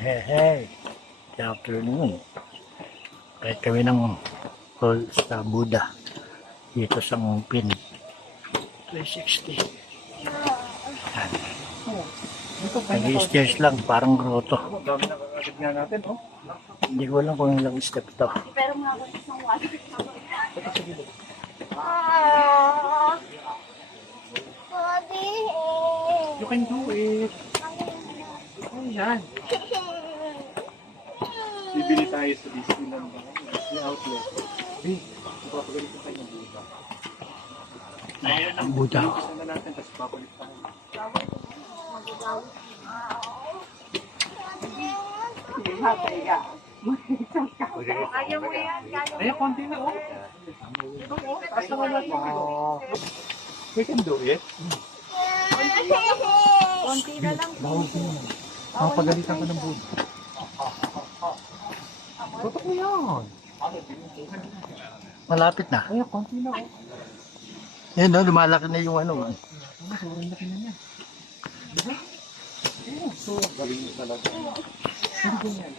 Hey, good afternoon. Kahit kami ng call sa Buddha dito sa Ngupin 360. Nag-i-stairs lang, parang grotto. Dami na kagad nga natin, oh. Hindi ko alam kung ilang step to. Pero mga ako isang water. You can do it. Oh, yan. Bibili tayo sa Disneyland ba? Disney outlet. Hey, ipapagalit na tayo ng Buddha. Ayan ang Buddha. Isa na natin, tapos papalit tayo. Ayaw mo yan. Ayan, konti na, oh. Ito, oh. Taas naman natin. We can do it. Konti na lang. Mapagalitan ko ng Buddha. Totoo yan. Malapit na. Ayan, konti na, oh. Yan no, lumalaki na yung ano. Sobrang laki na niya. Diba? So, galing mo talaga. Hindi ganyan.